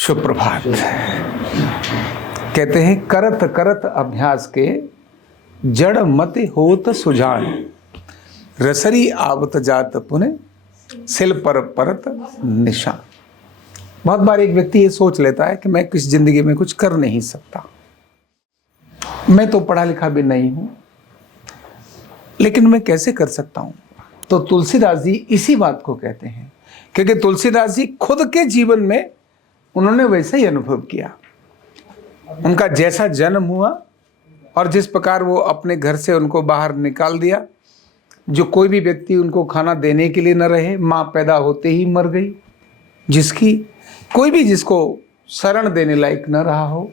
सुप्रभात। कहते हैं करत करत अभ्यास के जड़ मति होत सुजान, रसरी आवत जात पुने सिल पर परत निशान। बहुत बार एक व्यक्ति ये सोच लेता है कि मैं किस जिंदगी में कुछ कर नहीं सकता, मैं तो पढ़ा लिखा भी नहीं हूं, लेकिन मैं कैसे कर सकता हूं। तो तुलसीदास जी इसी बात को कहते हैं, क्योंकि तुलसीदास जी खुद के जीवन में उन्होंने वैसा ही अनुभव किया। उनका जैसा जन्म हुआ और जिस प्रकार वो अपने घर से उनको बाहर निकाल दिया, जो कोई भी व्यक्ति उनको खाना देने के लिए न रहे, माँ पैदा होते ही मर गई, जिसकी कोई भी जिसको शरण देने लायक न रहा हो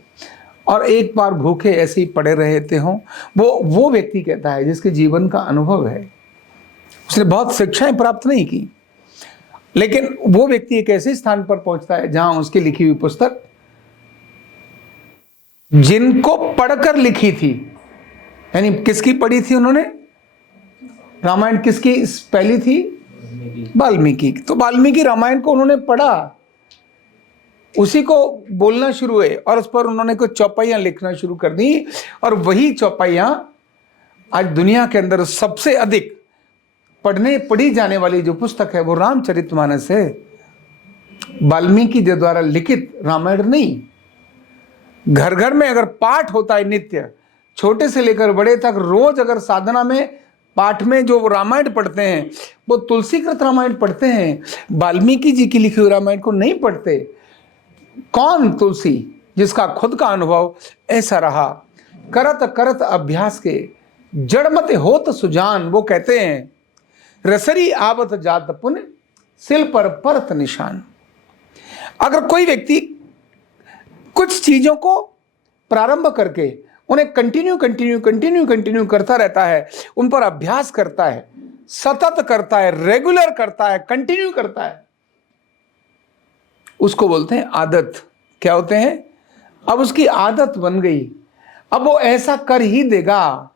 और एक बार भूखे ऐसे ही पड़े रहते हों, वो व्यक्ति कहता है जिसके जीवन का अनुभव है। उसने बहुत शिक्षाएं प्राप्त नहीं की, लेकिन वो व्यक्ति एक ऐसे स्थान पर पहुंचता है जहां उसकी लिखी हुई पुस्तक जिनको पढ़कर लिखी थी, यानी किसकी पढ़ी थी उन्होंने? रामायण किसकी पहली थी? वाल्मीकि। तो वाल्मीकि रामायण को उन्होंने पढ़ा, उसी को बोलना शुरू हुए और उस पर उन्होंने कुछ चौपाइयां लिखना शुरू कर दी, और वही चौपाइयां आज दुनिया के अंदर सबसे अधिक पढ़ी जाने वाली जो पुस्तक है वो रामचरितमानस है। वाल्मीकि जी द्वारा लिखित रामायण नहीं। घर घर में अगर पाठ होता है नित्य, छोटे से लेकर बड़े तक रोज अगर साधना में पाठ में जो रामायण पढ़ते हैं वो तुलसीकृत रामायण पढ़ते हैं, वाल्मीकि जी की लिखी हुई रामायण को नहीं पढ़ते। कौन? तुलसी, जिसका खुद का अनुभव ऐसा रहा। करत करत अभ्यास के जड़मत होत सुजान, वो कहते हैं रसरी आवत जात पुन सिल पर परत निशान। अगर कोई व्यक्ति कुछ चीजों को प्रारंभ करके उन्हें कंटिन्यू करता रहता है, उन पर अभ्यास करता है, सतत करता है, रेगुलर करता है, कंटिन्यू करता है, उसको बोलते हैं आदत। क्या होते हैं? अब उसकी आदत बन गई, अब वो ऐसा कर ही देगा।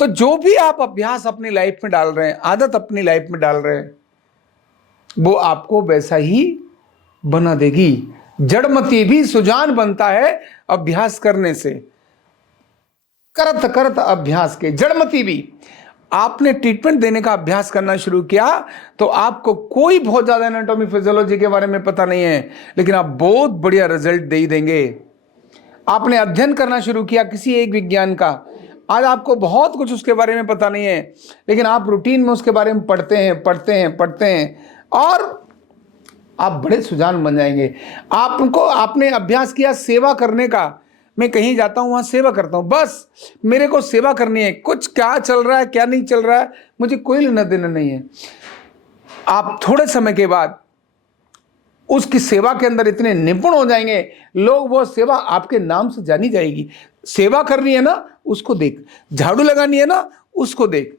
तो जो भी आप अभ्यास अपनी लाइफ में डाल रहे हैं, आदत अपनी लाइफ में डाल रहे हैं, वो आपको वैसा ही बना देगी। जड़मती भी सुजान बनता है अभ्यास करने से। करत करत अभ्यास के जड़मती भी। आपने ट्रीटमेंट देने का अभ्यास करना शुरू किया तो आपको कोई बहुत ज्यादा एनाटॉमी फिजियोलॉजी के बारे में पता नहीं है, लेकिन आप बहुत बढ़िया रिजल्ट दे ही देंगे। आपने अध्ययन करना शुरू किया किसी एक विज्ञान का, आज आपको बहुत कुछ उसके बारे में पता नहीं है, लेकिन आप रूटीन में उसके बारे में पढ़ते हैं और आप बड़े सुजान बन जाएंगे। आपने अभ्यास किया सेवा करने का, मैं कहीं जाता हूं वहां सेवा करता हूं, बस मेरे को सेवा करनी है, कुछ क्या चल रहा है क्या नहीं चल रहा है मुझे कोई लेना देना नहीं है। आप थोड़े समय के बाद उसकी सेवा के अंदर इतने निपुण हो जाएंगे, लोग वो सेवा आपके नाम से जानी जाएगी। सेवा करनी है ना, उसको देख। झाड़ू लगानी है ना, उसको देख।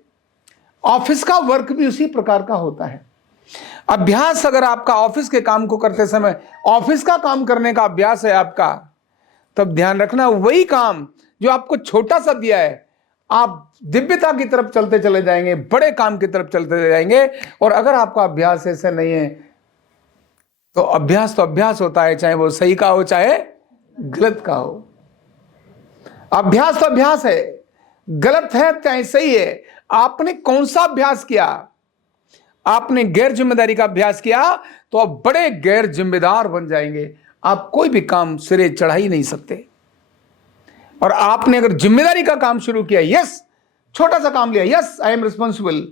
ऑफिस का वर्क भी उसी प्रकार का होता है। अभ्यास अगर आपका ऑफिस के काम को करते समय ऑफिस का काम करने का अभ्यास है आपका, तब ध्यान रखना वही काम जो आपको छोटा सा दिया है, आप दिव्यता की तरफ चलते चले जाएंगे, बड़े काम की तरफ चलते चले जाएंगे। और अगर आपका अभ्यास ऐसे नहीं है तो अभ्यास होता है, चाहे वो सही का हो चाहे गलत का हो। अभ्यास तो अभ्यास है, गलत है चाहे सही है। आपने कौन सा अभ्यास किया? आपने गैर जिम्मेदारी का अभ्यास किया तो आप बड़े गैर जिम्मेदार बन जाएंगे। आप कोई भी काम सिरे चढ़ा ही नहीं सकते। और आपने अगर जिम्मेदारी का काम शुरू किया, यस, छोटा सा काम लिया, यस आई एम रिस्पॉन्सिबल,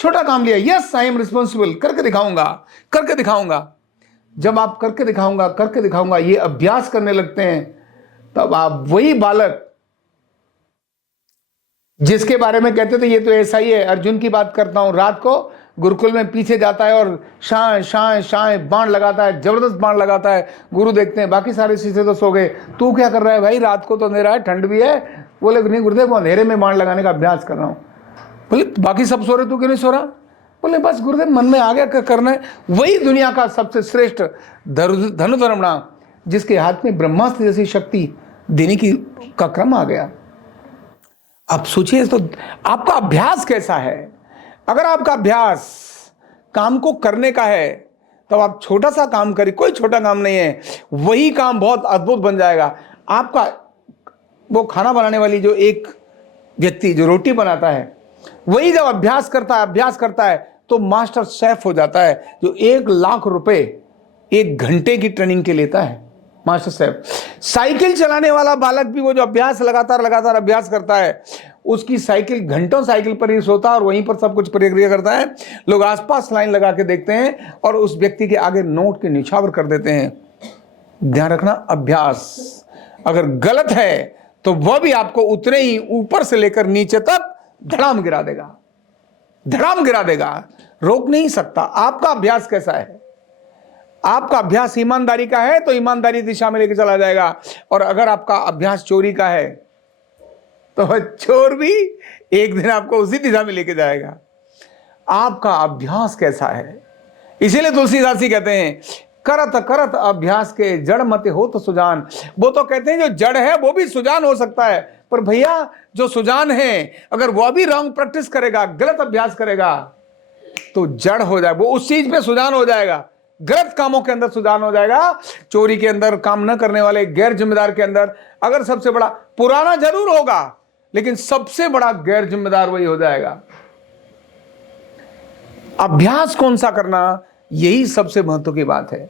छोटा काम लिया, यस आई एम रिस्पॉन्सिबल, करके दिखाऊंगा। जब आप करके दिखाऊंगा ये अभ्यास करने लगते हैं, तब आप वही बालक जिसके बारे में कहते थे ये तो ऐसा ही है। अर्जुन की बात करता हूं, रात को गुरुकुल में पीछे जाता है और शाय बाण लगाता है, जबरदस्त बाण लगाता है। गुरु देखते हैं बाकी सारे शीशे तो सो गए, तू क्या कर रहा है भाई? रात को तो अंधेरा है, ठंड भी है। बोले नहीं गुरुदेव, वो अंधेरे में बाण लगाने का अभ्यास कर रहा हूं। बोले बाकी सब सो रहे, तू क्यों नहीं सो रहा? बोले बस गुरुदेव मन में आ गया करना है। वही दुनिया का सबसे श्रेष्ठ धनुधर्मणा, जिसके हाथ में ब्रह्मास्त्र जैसी शक्ति देने का क्रम आ गया। आप सोचिए तो आपका अभ्यास कैसा है। अगर आपका अभ्यास काम को करने का है तब आप छोटा सा काम करिए, कोई छोटा काम नहीं है, वही काम बहुत अद्भुत बन जाएगा आपका। वो खाना बनाने वाली जो एक व्यक्ति जो रोटी बनाता है, वही जब अभ्यास करता है तो मास्टर शेफ हो जाता है, जो 1 लाख रुपए 1 घंटे की ट्रेनिंग के लेता है मास्टर शेफ। साइकिल चलाने वाला बालक भी वो जो अभ्यास लगातार अभ्यास करता है, उसकी साइकिल घंटों साइकिल पर ही सोता है और वहीं पर सब कुछ प्रक्रिया करता है। लोग आसपास लाइन लगा के देखते हैं और उस व्यक्ति के आगे नोट के निछावर कर देते हैं। ध्यान रखना, अभ्यास अगर गलत है तो वह भी आपको उतने ही ऊपर से लेकर नीचे तक धड़ाम गिरा देगा, रोक नहीं सकता। आपका अभ्यास कैसा है? आपका अभ्यास ईमानदारी का है तो ईमानदारी दिशा में लेकर चला जाएगा, और अगर आपका अभ्यास चोरी का है तो चोर भी एक दिन आपको उसी दिशा में लेके जाएगा। आपका अभ्यास कैसा है? इसीलिए तुलसीदास जी कहते हैं, करत करत अभ्यास के जड़ मत हो तो सुजान। वो तो कहते हैं जो जड़ है वो भी सुजान हो सकता है, पर भैया जो सुजान है अगर वह भी रॉन्ग प्रैक्टिस करेगा, गलत अभ्यास करेगा, तो जड़ हो जाए, वो उस चीज पे सुजान हो जाएगा, गलत कामों के अंदर सुजान हो जाएगा। चोरी के अंदर, काम न करने वाले गैर जिम्मेदार के अंदर, अगर सबसे बड़ा, पुराना जरूर होगा लेकिन सबसे बड़ा गैर जिम्मेदार वही हो जाएगा। अभ्यास कौन सा करना, यही सबसे महत्व की बात है।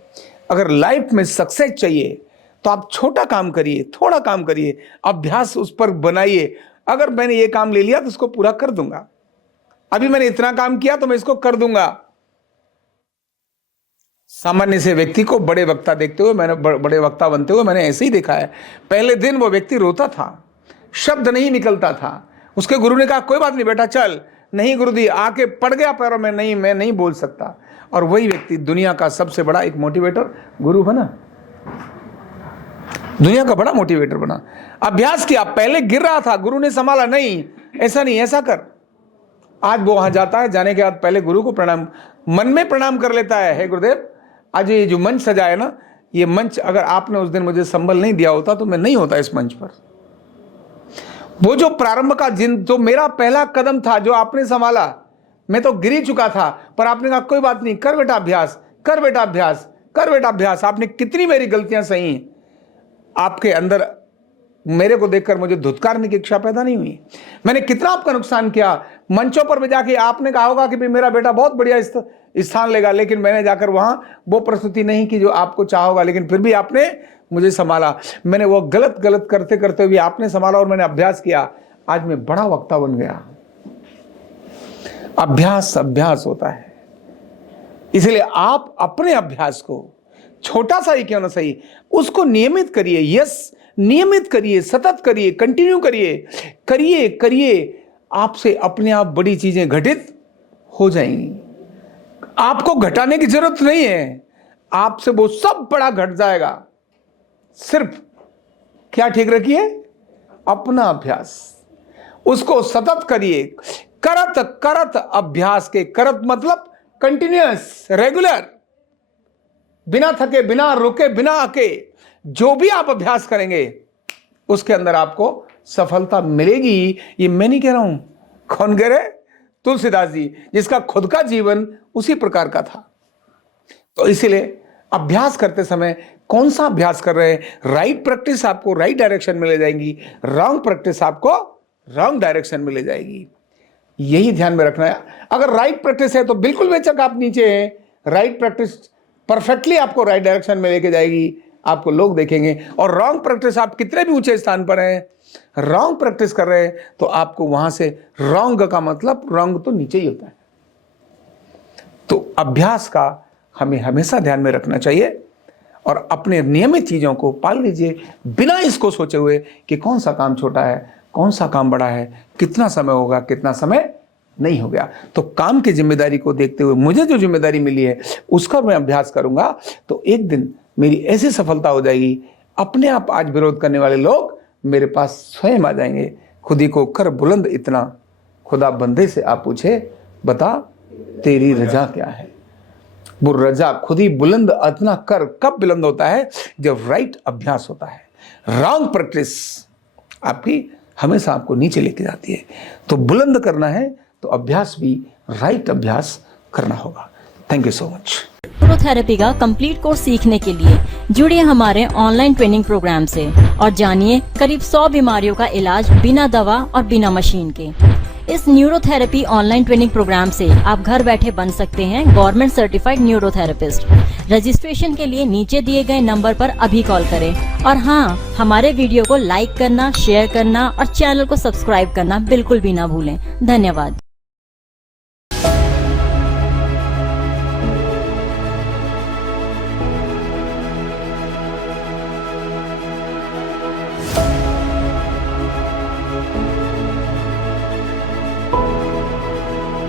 अगर लाइफ में सक्सेस चाहिए तो आप छोटा काम करिए, थोड़ा काम करिए, अभ्यास उस पर बनाइए। अगर मैंने ये काम ले लिया तो इसको पूरा कर दूंगा, अभी मैंने इतना काम किया तो मैं इसको कर दूंगा। सामान्य से व्यक्ति को बड़े वक्ता देखते हुए, मैंने बड़े वक्ता बनते हुए मैंने ऐसे ही देखा है। पहले दिन वो व्यक्ति रोता था, शब्द नहीं निकलता था, उसके गुरु ने कहा कोई बात नहीं बेटा चल, नहीं गुरुजी, आके पड़ गया पैरों में, नहीं मैं नहीं बोल सकता, और वही व्यक्ति दुनिया का सबसे बड़ा एक मोटिवेटर गुरु बना, दुनिया का बड़ा मोटिवेटर बना। अभ्यास किया, पहले गिर रहा था, गुरु ने संभाला, नहीं ऐसा नहीं, ऐसा कर। आज वो वहां जाता है, जाने के बाद पहले गुरु को प्रणाम, मन में प्रणाम कर लेता है, हे गुरुदेव आज ये जो मंच सजा है ना, ये मंच अगर आपने उस दिन मुझे संबल नहीं दिया होता तो मैं नहीं होता इस मंच पर। वो जो प्रारंभ का जो मेरा पहला कदम था जो आपने संभाला, मैं तो गिर ही चुका था, पर आपने कहा कोई बात नहीं, कर बेटा अभ्यास, कर बेटा अभ्यास, कर बेटा अभ्यास। आपने कितनी मेरी गलतियां सही, आपके अंदर मेरे को देखकर मुझे धुतकारने की इच्छा पैदा नहीं हुई। मैंने कितना आपका नुकसान किया, मंचों पर भी जाके आपने कहा होगा कि भाई मेरा बेटा बहुत बढ़िया स्थान लेगा, लेकिन मैंने जाकर वहां वो प्रस्तुति नहीं की जो आपको चाहोगा, लेकिन फिर भी आपने मुझे संभाला। मैंने वो गलत करते करते हुए आपने संभाला और मैंने अभ्यास किया, आज मैं बड़ा वक्ता बन गया। अभ्यास होता है। इसलिए आप अपने अभ्यास को छोटा सा ही क्यों ना सही, उसको नियमित करिए। यस, नियमित करिए, सतत करिए, कंटिन्यू करिए, आपसे अपने आप बड़ी चीजें घटित हो जाएंगी। आपको घटाने की जरूरत नहीं है, आपसे वो सब बड़ा घट जाएगा। सिर्फ क्या ठीक रखिए, अपना अभ्यास, उसको सतत करिए। करत अभ्यास के, करत मतलब कंटिन्यूअस, रेगुलर, बिना थके, बिना रुके, बिना अके, जो भी आप अभ्यास करेंगे उसके अंदर आपको सफलता मिलेगी। ये मैं नहीं कह रहा हूं, कौन कह रहे? तुलसीदास जी, जिसका खुद का जीवन उसी प्रकार का था। तो इसीलिए अभ्यास करते समय कौन सा अभ्यास कर रहे हैं, राइट प्रैक्टिस आपको राइट डायरेक्शन में ले जाएंगी, रॉन्ग प्रैक्टिस आपको रॉन्ग डायरेक्शन में ले जाएगी। यही ध्यान में रखना है। अगर राइट प्रैक्टिस है तो बिल्कुल बेशक आप नीचे हैं, राइट प्रैक्टिस परफेक्टली आपको राइट डायरेक्शन में लेके जाएगी, आपको लोग देखेंगे। और रॉन्ग प्रैक्टिस, आप कितने भी ऊंचे स्थान पर हैं, रॉन्ग प्रैक्टिस कर रहे हैं तो आपको वहां से, रॉन्ग का मतलब रॉन्ग तो नीचे ही होता है। तो अभ्यास का हमें हमेशा ध्यान में रखना चाहिए और अपने नियमित चीजों को पाल लीजिए, बिना इसको सोचे हुए कि कौन सा काम छोटा है, कौन सा काम बड़ा है, कितना समय होगा, कितना समय नहीं हो गया। तो काम की जिम्मेदारी को देखते हुए मुझे जो जिम्मेदारी मिली है उसका मैं अभ्यास करूंगा तो एक दिन मेरी ऐसी सफलता हो जाएगी, अपने आप आज विरोध करने वाले लोग मेरे पास स्वयं आ जाएंगे। खुदी को कर बुलंद इतना, खुदा बंदे से आप पूछे बता तेरी रजा क्या है। वो रजा खुद ही बुलंद इतना कर कब बुलंद होता है, जब राइट अभ्यास होता है। रॉन्ग प्रैक्टिस आपकी हमेशा आपको नीचे लेके जाती है। तो बुलंद करना है तो अभ्यास भी राइट अभ्यास करना होगा। Thank you so much. Neurotherapy का कंप्लीट कोर्स सीखने के लिए जुड़िए हमारे ऑनलाइन ट्रेनिंग प्रोग्राम से और जानिए करीब 100 बीमारियों का इलाज बिना दवा और बिना मशीन के। इस न्यूरोथेरेपी ऑनलाइन ट्रेनिंग प्रोग्राम से आप घर बैठे बन सकते हैं गवर्नमेंट सर्टिफाइड न्यूरोथेरेपिस्ट। रजिस्ट्रेशन के लिए नीचे दिए गए नंबर पर अभी कॉल करें और हाँ, हमारे वीडियो को लाइक करना, शेयर करना और चैनल को सब्सक्राइब करना बिल्कुल भी ना भूलें। धन्यवाद।